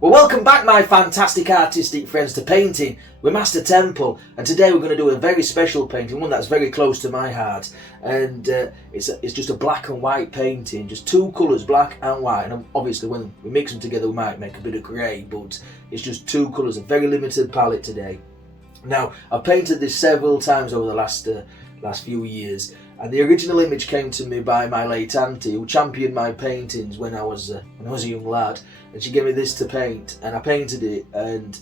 Well, welcome back, my fantastic artistic friends, to Painting with Master Temple, and today we're going to do a very special painting, one that's very close to my heart, and it's just a black and white painting, just two colours, black and white, and obviously when we mix them together we might make a bit of grey, but it's just two colours, a very limited palette today. Now, I've painted this several times over the last few years, and the original image came to me by my late auntie, who championed my paintings when I was a young lad, and she gave me this to paint, and I painted it, and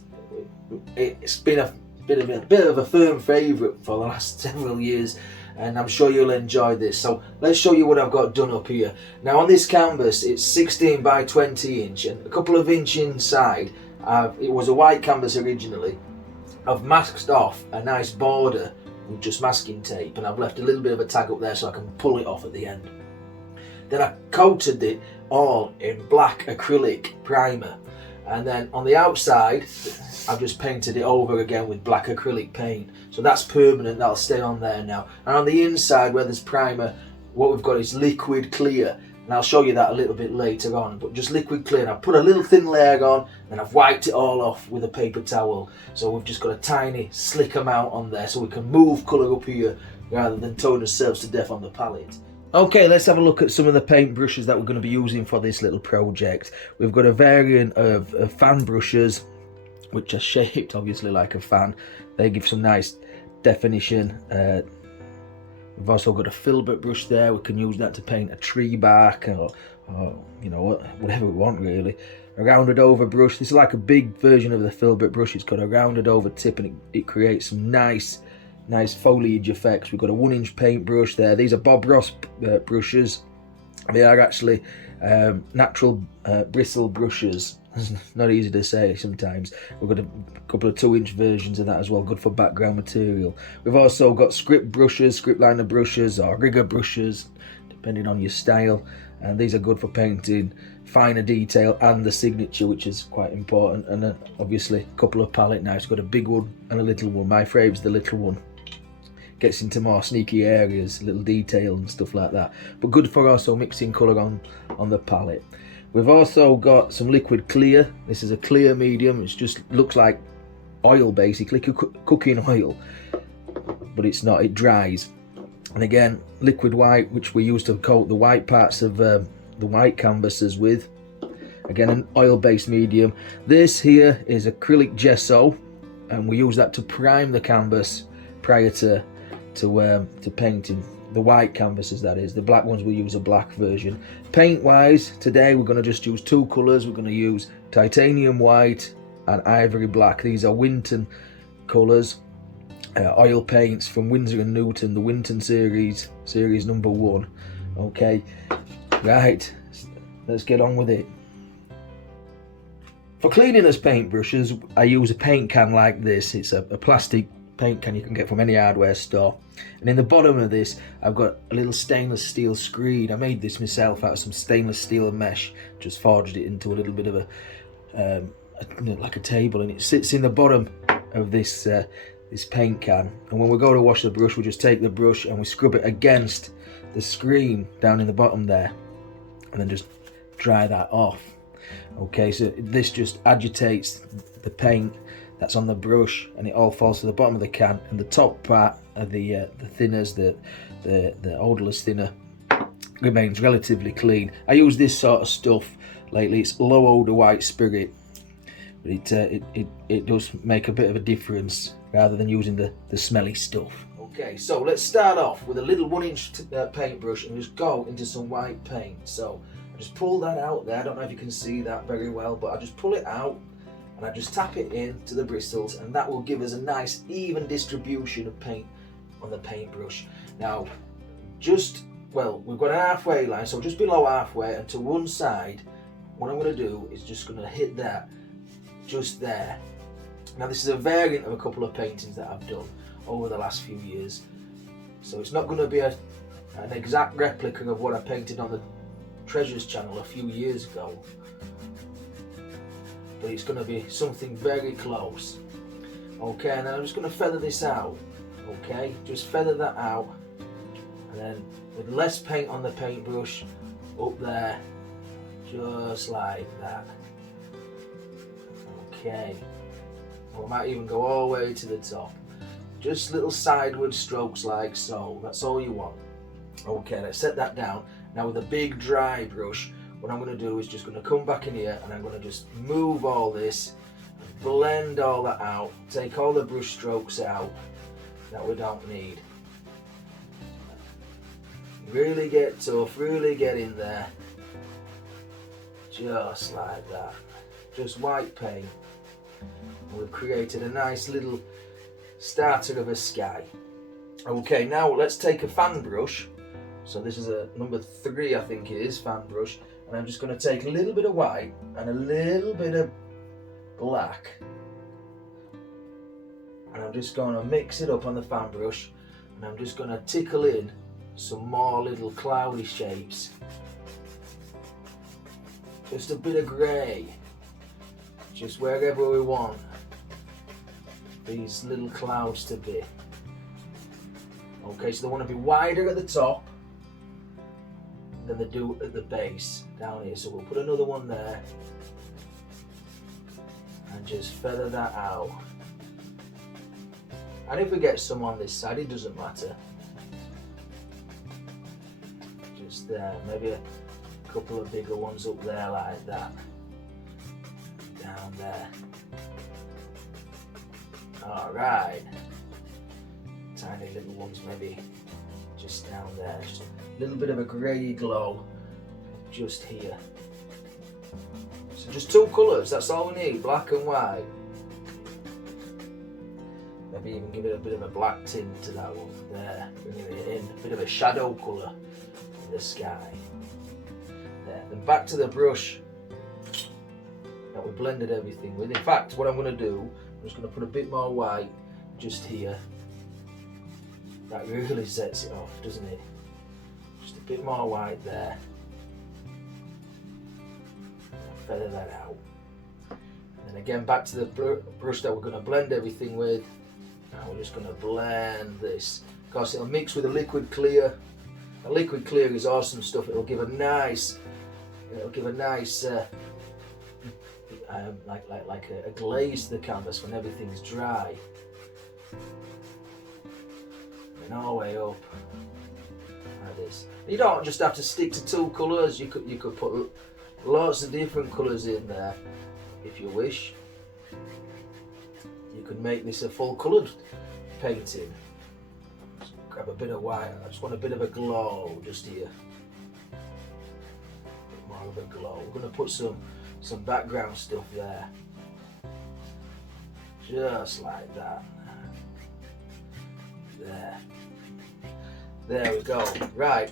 it's been a bit of a firm favourite for the last several years, and I'm sure you'll enjoy this. So let's show you what I've got done up here. Now, on this canvas, it's 16 by 20 inch, and a couple of inch inside. It was a white canvas originally. I've masked off a nice border with just masking tape, and I've left a little bit of a tag up there so I can pull it off at the end. Then I coated it all in black acrylic primer, and then on the outside I've just painted it over again with black acrylic paint, so that's permanent, that'll stay on there now. And on the inside where there's primer, what we've got is liquid clear, and I'll show you that a little bit later on, but just liquid clear. And I've put a little thin layer on, and I've wiped it all off with a paper towel, so we've just got a tiny slick amount on there so we can move colour up here rather than tone ourselves to death on the palette. Okay, let's have a look at some of the paint brushes that we're going to be using for this little project. We've got a variant of fan brushes, which are shaped obviously like a fan. They give some nice definition. We've also got a filbert brush there. We can use that to paint a tree bark or you know, whatever we want really. A rounded over brush. This is like a big version of the filbert brush. It's got a rounded over tip, and it creates some nice foliage effects. We've got a 1-inch paintbrush there. These are Bob Ross brushes. They are actually natural bristle brushes. It's not easy to say sometimes. We've got a couple of 2-inch versions of that as well, good for background material. We've also got script brushes, script liner brushes, or rigger brushes, depending on your style. And these are good for painting finer detail and the signature, which is quite important. And obviously a couple of palette knives. Got a big one and a little one. My favourite's the little one. Gets into more sneaky areas, little detail and stuff like that, but good for also mixing colour on the palette. We've also got some liquid clear. This is a clear medium. It just looks like oil, basically cooking oil, but it's not, it dries. And again, liquid white, which we use to coat the white parts of the white canvases with. Again, an oil-based medium. This here is acrylic gesso, and we use that to prime the canvas prior to painting the white canvases, that is. The black ones we use a black version. Paint wise, today we're going to just use two colours. We're going to use titanium white and ivory black. These are Winton colours, oil paints from Winsor & Newton, the Winton series number 1. Okay, right, let's get on with it. For cleaning as paintbrushes, I use a paint can like this. It's a plastic paint can you can get from any hardware store, and in the bottom of this I've got a little stainless steel screen. I made this myself out of some stainless steel mesh, just forged it into a little bit of like a table, and it sits in the bottom of this paint can. And when we go to wash the brush, we just take the brush and we scrub it against the screen down in the bottom there, and then just dry that off. Okay, so this just agitates the paint that's on the brush, and it all falls to the bottom of the can, and the top part of the thinners, the odourless thinner, remains relatively clean. I use this sort of stuff lately. It's low odour white spirit, but it does make a bit of a difference rather than using the smelly stuff. Okay, so let's start off with a little 1-inch paintbrush and just go into some white paint. So I just pull that out there. I don't know if you can see that very well, but I just pull it out and I just tap it in to the bristles, and that will give us a nice even distribution of paint on the paintbrush. Now, we've got an halfway line, so just below halfway, and to one side, what I'm going to do is just going to hit that just there. Now, this is a variant of a couple of paintings that I've done over the last few years, so it's not going to be an exact replica of what I painted on the Treasures channel a few years ago, but it's going to be something very close. Okay, and then I'm just going to feather this out. Okay, just feather that out, and then with less paint on the paintbrush up there, just like that. Okay. Or I might even go all the way to the top. Just little sideward strokes like so. That's all you want. Okay, let's set that down. Now with a big dry brush, what I'm going to do is just going to come back in here and I'm going to just move all this, blend all that out, take all the brush strokes out that we don't need. Really get tough, really get in there. Just like that. Just white paint. We've created a nice little starter of a sky. Okay, now let's take a fan brush. So this is a number 3, I think it is, fan brush. And I'm just going to take a little bit of white and a little bit of black. And I'm just going to mix it up on the fan brush. And I'm just going to tickle in some more little cloudy shapes. Just a bit of grey. Just wherever we want these little clouds to be. Okay, so they want to be wider at the top than they do at the base down here. So we'll put another one there and just feather that out. And if we get some on this side, it doesn't matter. Just there, maybe a couple of bigger ones up there like that. Down there. Alright. Tiny little ones maybe just down there. Just a little bit of a grey glow just here. So just 2 colours, that's all we need, black and white. Maybe even give it a bit of a black tint to that one there, bringing it in, a bit of a shadow colour in the sky. There. Then back to the brush that we blended everything with. In fact, what I'm going to do, I'm just going to put a bit more white just here. That really sets it off, doesn't it? Just a bit more white there. Feather that out. And then again back to the brush that we're going to blend everything with. Now we're just going to blend this. Of course, it'll mix with a liquid clear. A liquid clear is awesome stuff. It'll give a nice, like a glaze to the canvas when everything's dry. And all the way up like this. You don't just have to stick to 2 colours. You could put lots of different colours in there if you wish. You could make this a full coloured painting. Just grab a bit of white. I just want a bit of a glow just here. A bit more of a glow. We're going to put some background stuff there. Just like that. There we go. Right.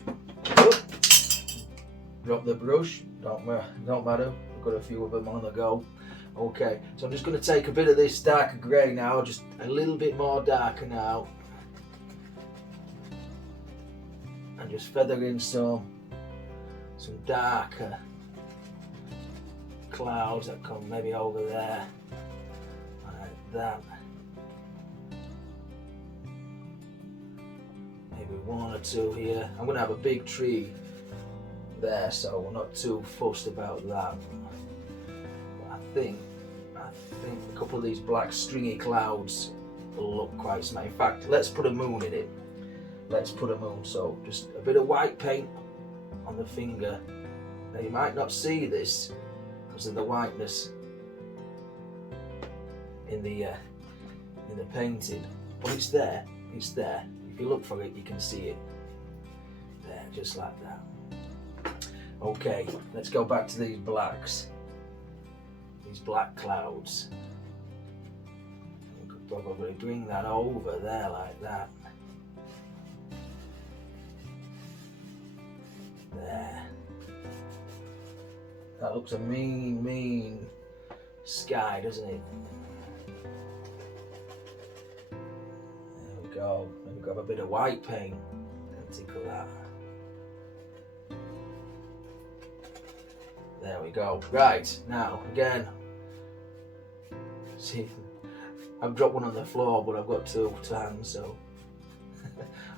Drop the brush. Don't matter. I've got a few of them on the go. Okay, so I'm just going to take a bit of this darker grey now, just a little bit more darker now, and just feather in some darker clouds that come maybe over there, like that. Maybe 1 or 2 here. I'm going to have a big tree there, so we're not too fussed about that. But I think a couple of these black stringy clouds will look quite smart. In fact, let's put a moon in it. Let's put a moon. So just a bit of white paint on the finger. Now you might not see this because of the whiteness in the painting, but it's there. It's there. If you look for it, you can see it. There, just like that. Okay, let's go back to these blacks. These black clouds. We could probably bring that over there like that. There. That looks a mean sky, doesn't it? There we go. Maybe grab a bit of white paint and tickle that. There we go. Right, now again. See, I've dropped one on the floor, but I've got 2 to hand, so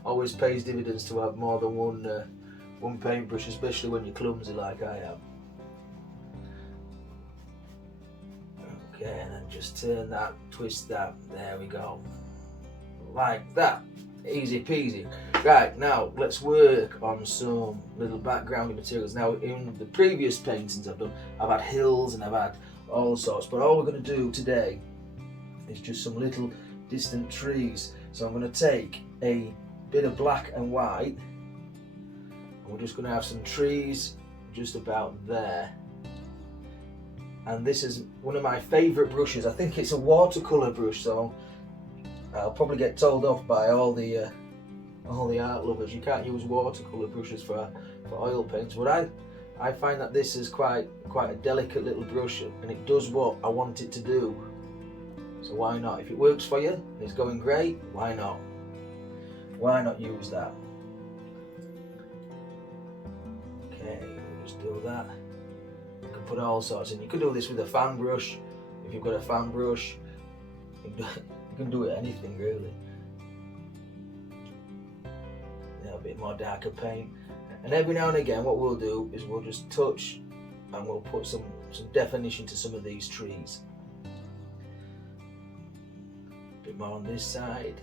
always pays dividends to have more than one paintbrush, especially when you're clumsy like I am. Okay, and then just turn that, twist that, there we go. Like that, easy peasy. Right, now let's work on some little background materials. Now in the previous paintings I've done, I've had hills and I've had all sorts, but all we're going to do today is just some little distant trees. So I'm going to take a bit of black and white, and we're just going to have some trees just about there. And this is one of my favourite brushes. I think it's a watercolour brush, so I'll probably get told off by all the art lovers. You can't use watercolour brushes for oil paints, but I find that this is quite a delicate little brush, and it does what I want it to do. So why not? If it works for you and it's going great, why not? Why not use that? Okay, we'll just do that. You can put all sorts in. You can do this with a fan brush. If you've got a fan brush, you can do it anything really. Yeah, a bit more darker paint. And every now and again what we'll do is we'll just touch and we'll put some definition to some of these trees. A bit more on this side.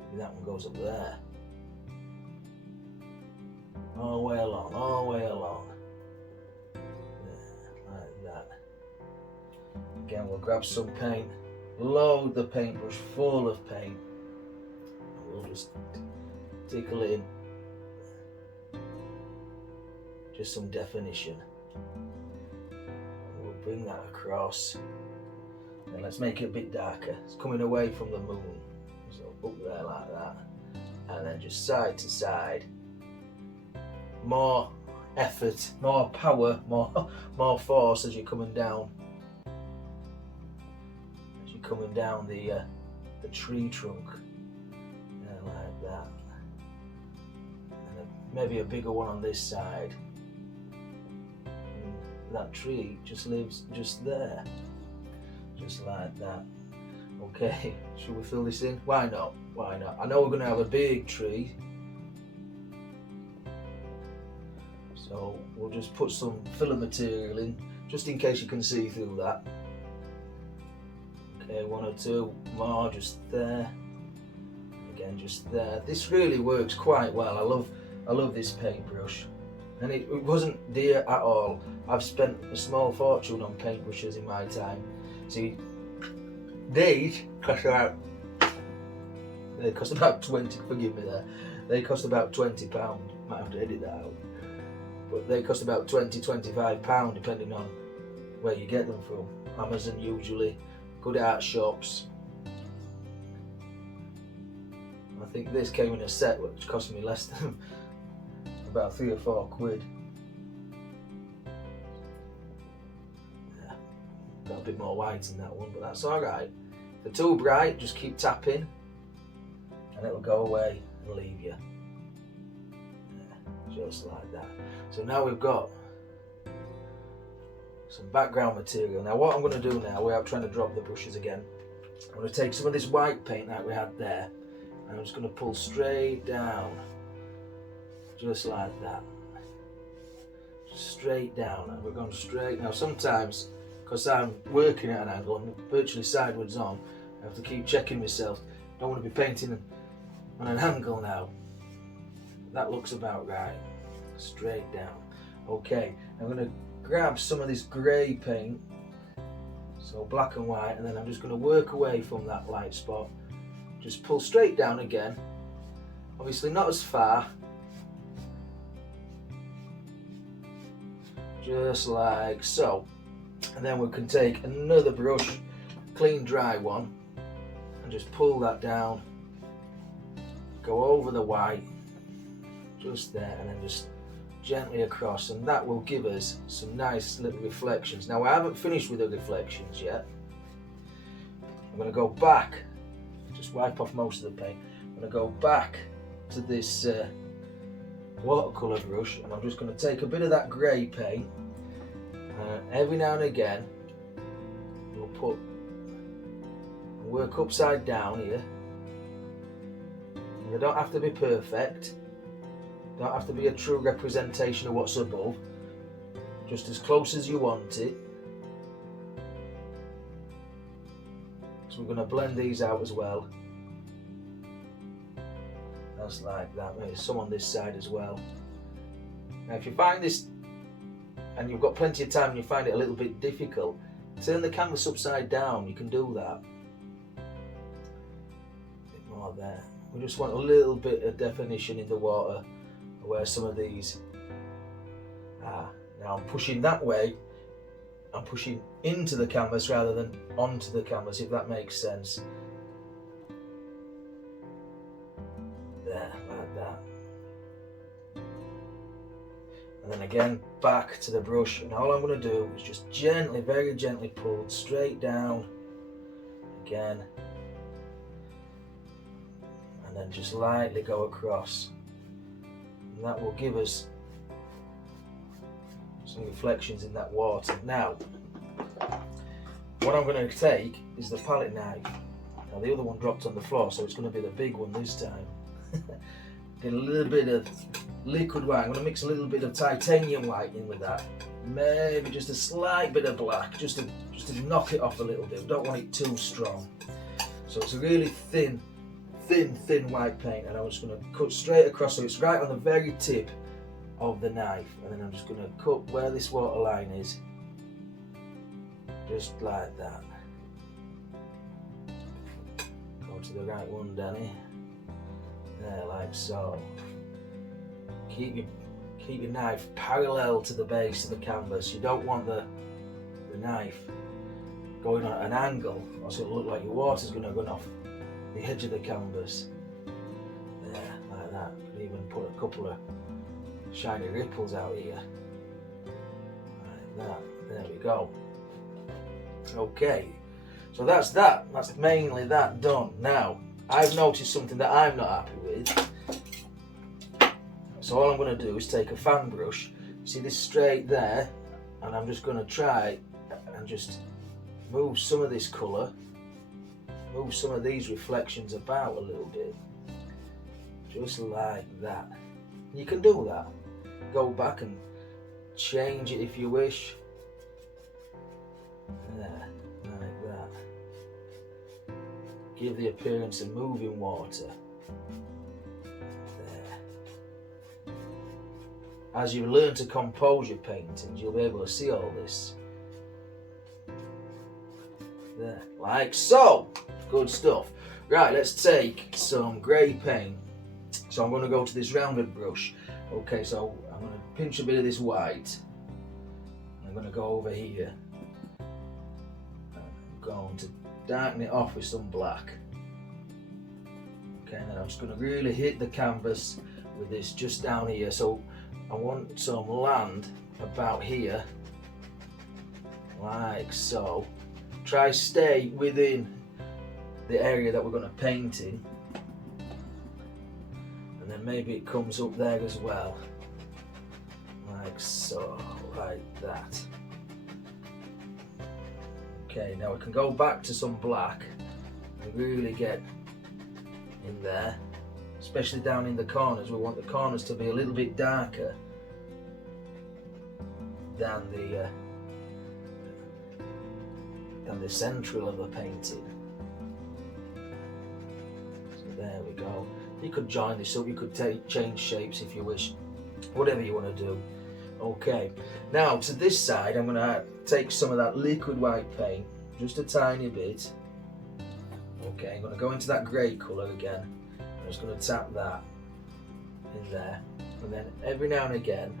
Maybe that one goes up there. All the way along, all the way along. Like that. Again, we'll grab some paint, load the paintbrush full of paint, and we'll just tickle in just some definition. And we'll bring that across, and let's make it a bit darker. It's coming away from the moon, so up there like that, and then just side to side. More effort, more power, more force as you're coming down. As you're coming down the tree trunk, like that. And maybe a bigger one on this side. And that tree just lives just there, just like that. Okay, should we fill this in? Why not? Why not? I know we're going to have a big tree. So we'll just put some filler material in, just in case you can see through that. Okay, one or two more just there. Again, just there. This really works quite well. I love this paintbrush, and it wasn't dear at all. I've spent a small fortune on paintbrushes in my time. See, these cost about 20. Forgive me there. They cost about £20. Might have to edit that out. But they cost about £20–25 depending on where you get them from. Amazon usually, good art shops. I think this came in a set which cost me less than about £3 or £4. Yeah, got a bit more white in that one, but that's alright. If they're too bright, just keep tapping and it'll go away and leave you. Just like that. So now we've got some background material. Now what I'm going to do now, without trying to drop the brushes again, I'm going to take some of this white paint that we had there, and I'm just going to pull straight down, just like that. Straight down, and we're going straight. Now sometimes, because I'm working at an angle, I'm virtually sideways on, I have to keep checking myself. Don't want to be painting on an angle now. That looks about right. Straight down. Okay, I'm going to grab some of this grey paint, so black and white, and then I'm just going to work away from that light spot. Just pull straight down again. Obviously not as far. Just like so. And then we can take another brush, clean dry one, and just pull that down. Go over the white. Just there, and then just gently across, and that will give us some nice little reflections. Now I haven't finished with the reflections yet. I'm going to go back, just wipe off most of the paint. I'm going to go back to this watercolour brush, and I'm just going to take a bit of that grey paint. Every now and again we'll work upside down here. And they don't have to be perfect. Don't have to be a true representation of what's above, just as close as you want it. So we're going to blend these out as well. That's like that. Maybe some on this side as well. Now if you find this and you've got plenty of time and you find it a little bit difficult, turn the canvas upside down. You can do that. A bit more there. We just want a little bit of definition in the water where some of these are. Now I'm pushing that way. I'm pushing into the canvas rather than onto the canvas, if that makes sense. There, like that. And then again, back to the brush, and all I'm going to do is just gently, very gently pull straight down, again, and then just lightly go across. And that will give us some reflections in that water. Now, what I'm going to take is the palette knife. Now the other one dropped on the floor, so it's going to be the big one this time. Get a little bit of liquid white. I'm going to mix a little bit of titanium white in with that. Maybe just a slight bit of black, just to knock it off a little bit. We don't want it too strong. So it's a really thin white paint, and I'm just going to cut straight across so it's right on the very tip of the knife, and then I'm just going to cut where this water line is, just like that. Go to the right one, Danny. There, like so. Keep your knife parallel to the base of the canvas. You don't want the knife going at an angle, or else it'll look like your water's going to run off the edge of the canvas. There, like that. Could even put a couple of shiny ripples out here. Like that. There we go. Okay. So that's that. That's mainly that done. Now, I've noticed something that I'm not happy with. So all I'm going to do is take a fan brush, see this straight there, and I'm just going to try and just move some of this colour, move some of these reflections about a little bit, just like that. You can do that. Go back and change it if you wish. There, like that. Give the appearance of moving water. There. As you learn to compose your paintings, you'll be able to see all this. There, like so. Good stuff. Right, let's take some grey paint. So I'm going to go to this rounded brush. Okay, so I'm going to pinch a bit of this white. I'm going to go over here. I'm going to darken it off with some black. Okay, and then I'm just going to really hit the canvas with this just down here. So I want some land about here, like so. Try stay within the area that we're going to paint in. And then maybe it comes up there as well, like so, like that. Okay, now we can go back to some black and really get in there, especially down in the corners. We want the corners to be a little bit darker than the central of the painting. So there we go. You could join this up, you could change shapes if you wish, whatever you want to do. Okay, now to this side I'm going to take some of that liquid white paint, just a tiny bit. Okay, I'm going to go into that grey colour again. I'm just going to tap that in there, and then every now and again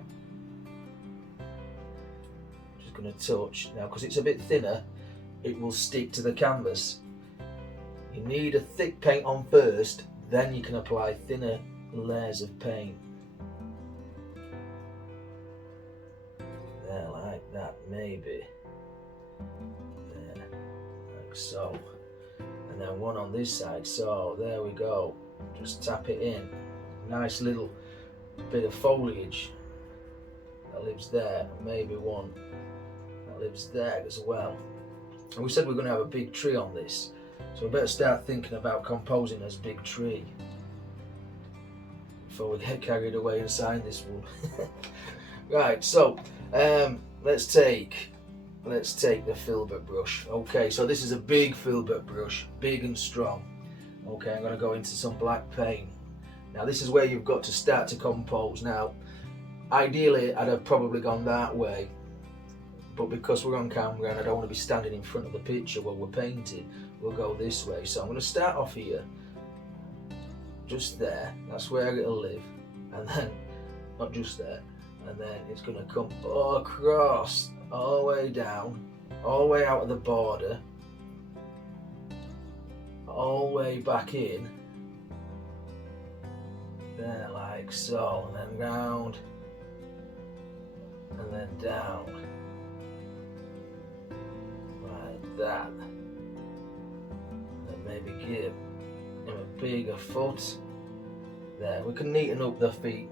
I'm just going to touch. Now because it's a bit thinner, it will stick to the canvas. You need a thick paint on first, then you can apply thinner layers of paint. There, like that, maybe. There, like so. And then one on this side, so there we go. Just tap it in. Nice little bit of foliage that lives there, and maybe one that lives there as well. And we said we're going to have a big tree on this, so we better start thinking about composing this big tree before we get carried away and sign this one. Right, so let's take let's take the filbert brush. Okay, so this is a big filbert brush, big and strong. Okay, I'm going to go into some black paint. Now this is where you've got to start to compose. Now, ideally I'd have probably gone that way, but because we're on camera and I don't want to be standing in front of the picture while we're painting, we'll go this way. So I'm going to start off here, just there, that's where it'll live, and then, not just there, and then it's going to come all across, all the way down, all the way out of the border, all the way back in, there like so, and then round, and then down, like that, and maybe give him a bigger foot, there, we can neaten up the feet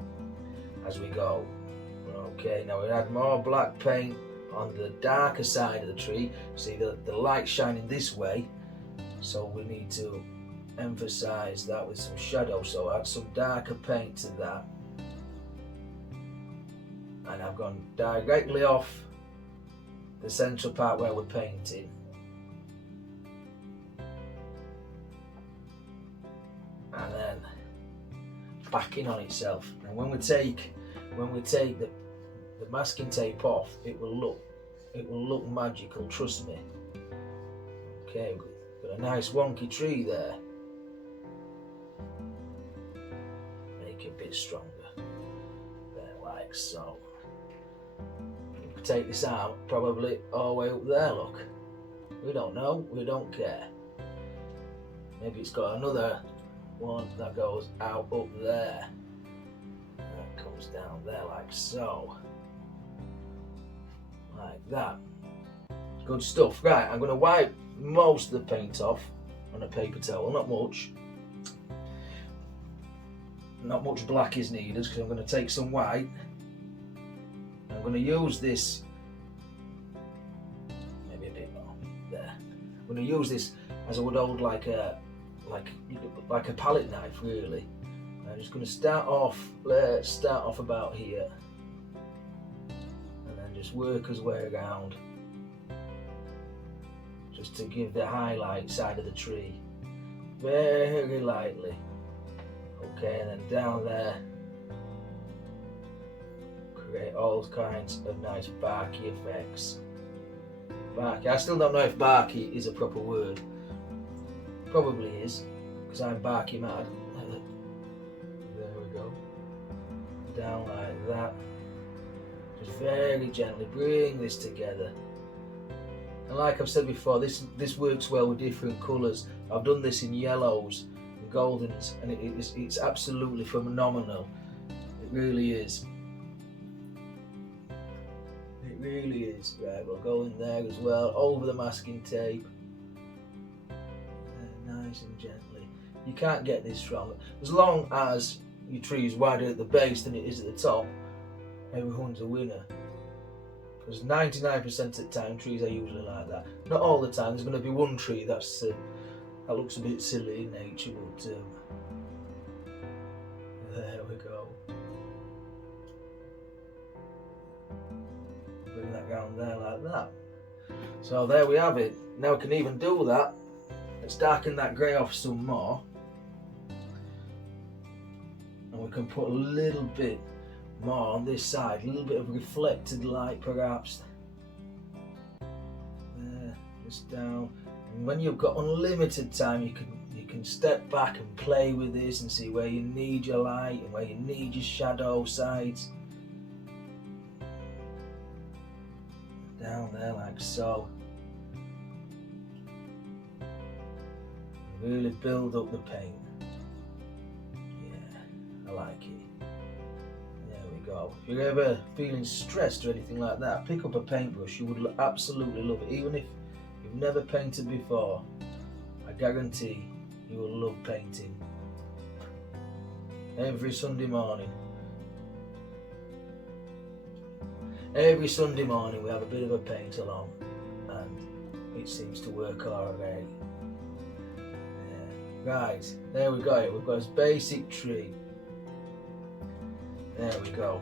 as we go. Okay, now we add more black paint on the darker side of the tree. See the light shining this way, so we need to emphasize that with some shadow, so add some darker paint to that. And I've gone directly off the central part where we're painting. And then backing on itself. And when we take the masking tape off, it will look magical, trust me. Okay, we've got a nice wonky tree there. Make it a bit stronger. There, like so. We could take this out, probably all the way up there, look. We don't know, we don't care. Maybe it's got another one that goes out up there. That comes down there like so. Like that. Good stuff. Right, I'm going to wipe most of the paint off on a paper towel, not much. Not much black is needed because I'm going to take some white. I'm going to use this, maybe a bit more, there. I'm going to use this as I would hold like a pallet knife, really. I'm just going to start off about here. Just work his way around, just to give the highlight side of the tree, very lightly. Okay, and then down there, create all kinds of nice barky effects. Barky, I still don't know if barky is a proper word. Probably is, because I'm barky mad. There we go. Down like that. Just very gently bring this together. And like I've said before, this works well with different colours. I've done this in yellows and goldens, and it's absolutely phenomenal. It really is. It really is. Right, we'll go in there as well, over the masking tape. Nice and gently. You can't get this wrong. As long as your tree is wider at the base than it is at the top, everyone's a winner. Because 99% of the time trees are usually like that. Not all the time. There's going to be one tree that looks a bit silly in nature, but there we go. Bring that round there like that. So there we have it. Now we can even do that. Let's darken that grey off some more. And we can put a little bit more on this side, a little bit of reflected light perhaps. There, just down. And when you've got unlimited time, you can step back and play with this and see where you need your light and where you need your shadow sides. Down there like so. Really build up the paint. Yeah, I like it. Go. If you're ever feeling stressed or anything like that, pick up a paintbrush. You would absolutely love it. Even if you've never painted before, I guarantee you will love painting. Every Sunday morning we have a bit of a paint along, and it seems to work alright. Yeah. Right, there we go. We've got this basic tree. There we go.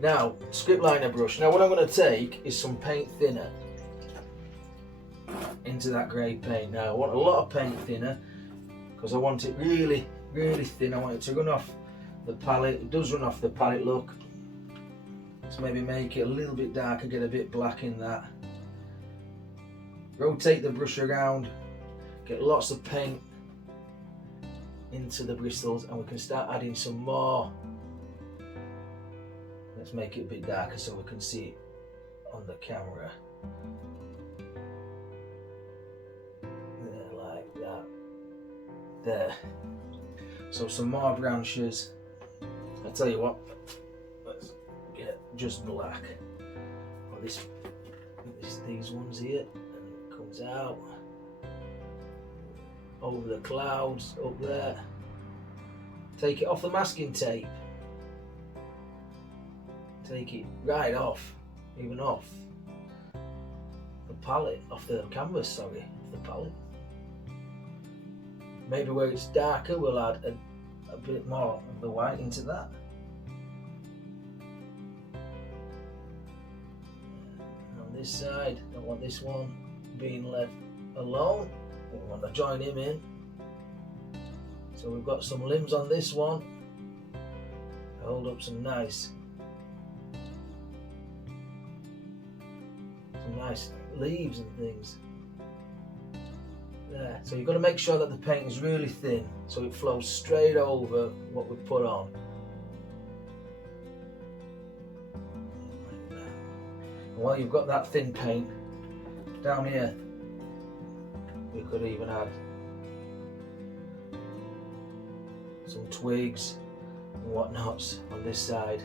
Now, script liner brush. Now what I'm going to take is some paint thinner into that grey paint. Now I want a lot of paint thinner because I want it really, really thin. I want it to run off the palette. It does run off the palette, look. Let's maybe make it a little bit darker, get a bit black in that. Rotate the brush around, get lots of paint into the bristles, and we can start adding some more. Let's make it a bit darker so we can see it on the camera. There, like that. There. So some more branches. I'll tell you what, let's get just black. Or these ones here, and it comes out over the clouds up there. Take it off the masking tape. Take it right off, even off the palette, off the canvas, sorry, off the palette. Maybe where it's darker, we'll add a bit more of the white into that. On this side, I want this one being left alone. We want to join him in. So we've got some limbs on this one. Hold up some nice leaves and things. There. So you've got to make sure that the paint is really thin so it flows straight over what we put on. And while you've got that thin paint, down here we could even add some twigs and whatnots on this side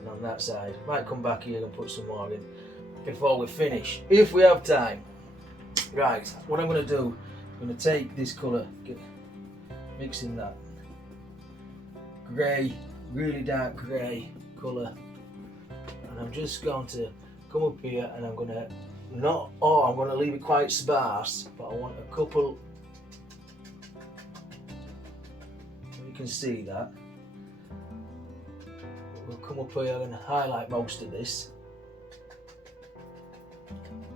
and on that side. Might come back here and put some more in before we finish, if we have time. Right, what I'm going to do, I'm going to take this colour, mixing that grey, really dark grey colour, and I'm just going to come up here and I'm going to I'm going to leave it quite sparse, but I want a couple, you can see that. We'll come up here and highlight most of this.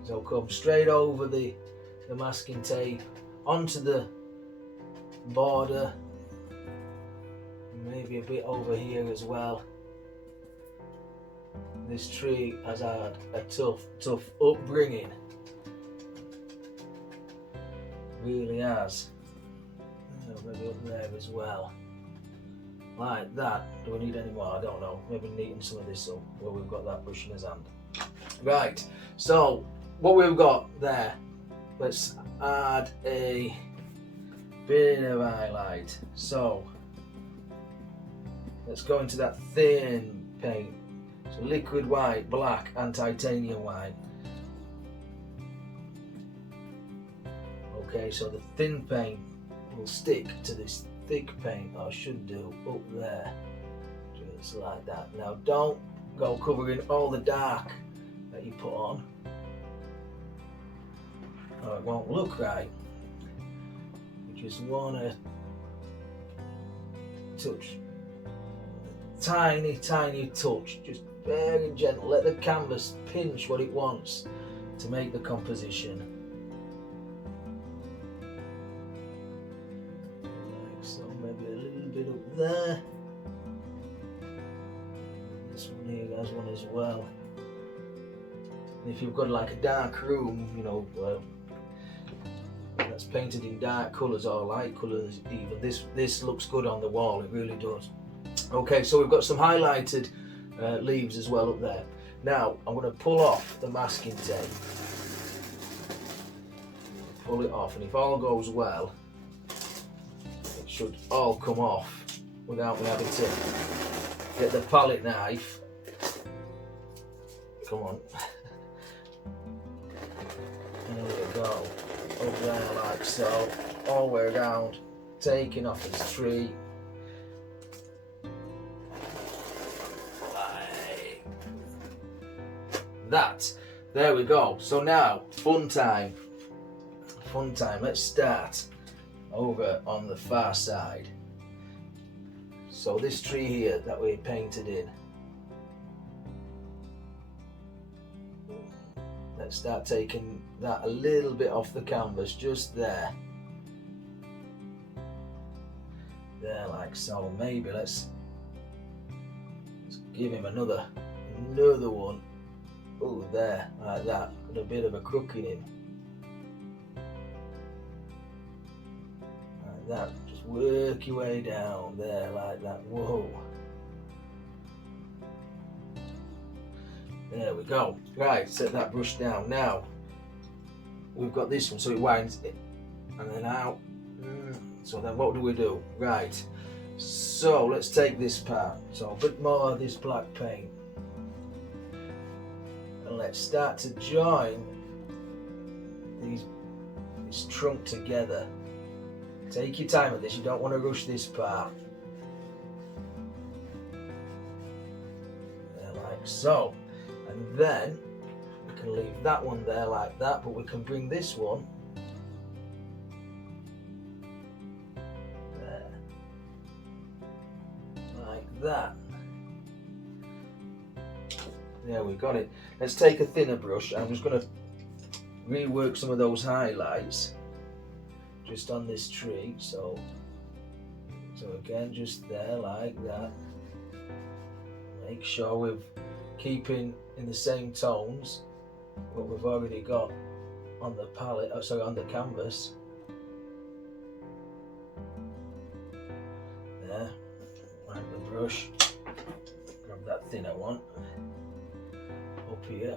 So come straight over the masking tape onto the border, maybe a bit over here as well. This tree has had a tough upbringing, really has. Maybe up there as well, like that. Do we need any more? I don't know, maybe neaten some of this up where we've got that brush in his hand. Right, so what we've got there, let's add a bit of highlight. So let's go into that thin paint. So liquid white, black and titanium white. Okay, so the thin paint will stick to this thick paint, or should do, up there. Just like that. Now don't go covering all the dark that you put on, or it won't look right. You just want to touch, tiny touch, just very gentle. Let the canvas pinch what it wants to make the composition. Like so, maybe a little bit up there. This one here has one as well. If you've got like a dark room, you know, that's painted in dark colours or light colours even, this looks good on the wall, it really does. Okay, so we've got some highlighted leaves as well up there. Now I'm going to pull off the masking tape. Pull it off, and if all goes well, it should all come off without me having to get the palette knife. Come on. There we go, up there like so, all the way around, taking off this tree. Like that. There we go. So now, fun time. Let's start over on the far side. So this tree here that we painted in, let's start taking that a little bit off the canvas, just there. There, like so. Maybe let's give him another one. Oh, there, like that. Got a bit of a crook in him. Like that. Just work your way down there, like that. Whoa. There we go. Right, set that brush down. Now, we've got this one, so it winds in and then out. So then what do? Right, so let's take this part. So a bit more of this black paint. And let's start to join this trunk together. Take your time with this, you don't want to rush this part. There, like so. And then we can leave that one there like that, but we can bring this one there, like that. There, we got it. Let's take a thinner brush. I'm just going to rework some of those highlights just on this tree. So again, just there like that. Make sure we're keeping in the same tones what we've already got on the palette, on the canvas. There, wipe the brush, grab that thinner one. Up here,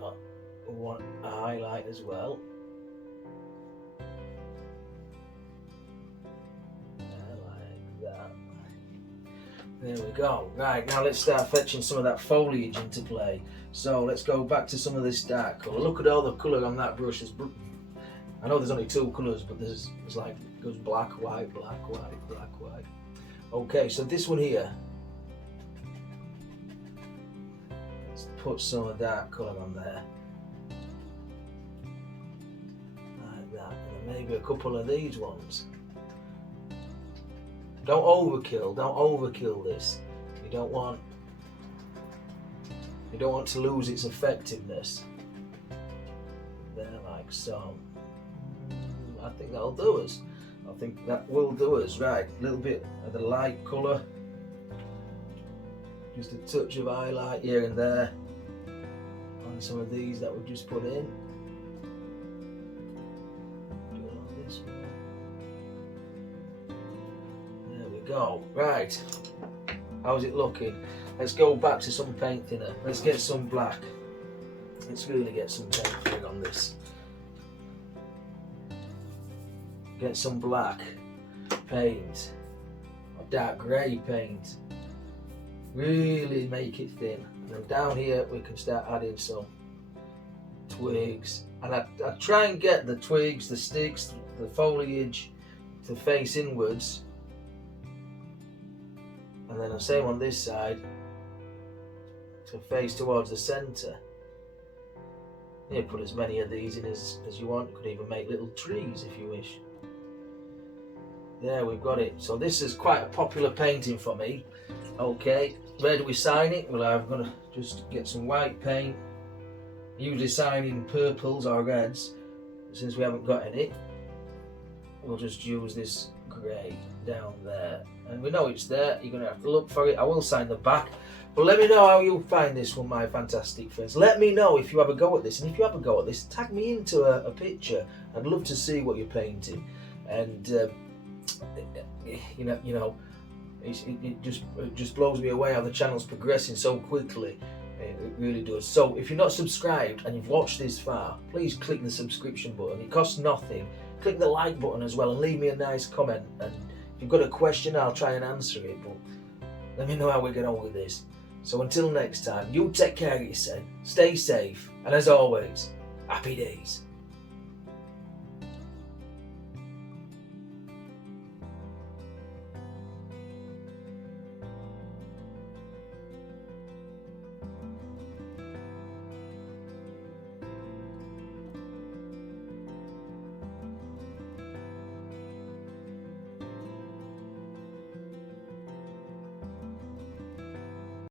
we want a highlight as well. There, like that. There we go. Right, now let's start fetching some of that foliage into play. So let's go back to some of this dark colour. Look at all the colour on that brush. I know there's only two colours, but there's like, it goes black, white, black, white, black, white. Okay, so this one here. Let's put some of that colour on there. Like that. And maybe a couple of these ones. Don't overkill this. You don't want to lose its effectiveness. There, like so. I think that'll do us. I think that will do us. Right, a little bit of the light colour. Just a touch of highlight here and there on some of these that we've just put in. This one. There we go. Right. How's it looking? Let's go back to some paint thinner. Let's get some black. Let's really get some paint thinner on this. Get some black paint or dark grey paint. Really make it thin. And then down here we can start adding some twigs. And I try and get the twigs, the sticks, the foliage to face inwards. And then the same on this side to face towards the centre. You put as many of these in as you want. You could even make little trees if you wish. There, we've got it. So this is quite a popular painting for me. Okay, where do we sign it? Well, I'm going to just get some white paint. Usually sign in purples or reds. Since we haven't got any, we'll just use this grey down there. And we know it's there. You're going to have to look for it. I will sign the back. But let me know how you find this one, my fantastic friends. Let me know if you have a go at this. And if you have a go at this, tag me into a picture. I'd love to see what you're painting. And it just blows me away how the channel's progressing so quickly. It really does. So if you're not subscribed and you've watched this far, please click the subscription button. It costs nothing. Click the like button as well and leave me a nice comment. And if you've got a question, I'll try and answer it. But let me know how we get on with this. So until next time, you take care of yourself, stay safe, and as always, happy days.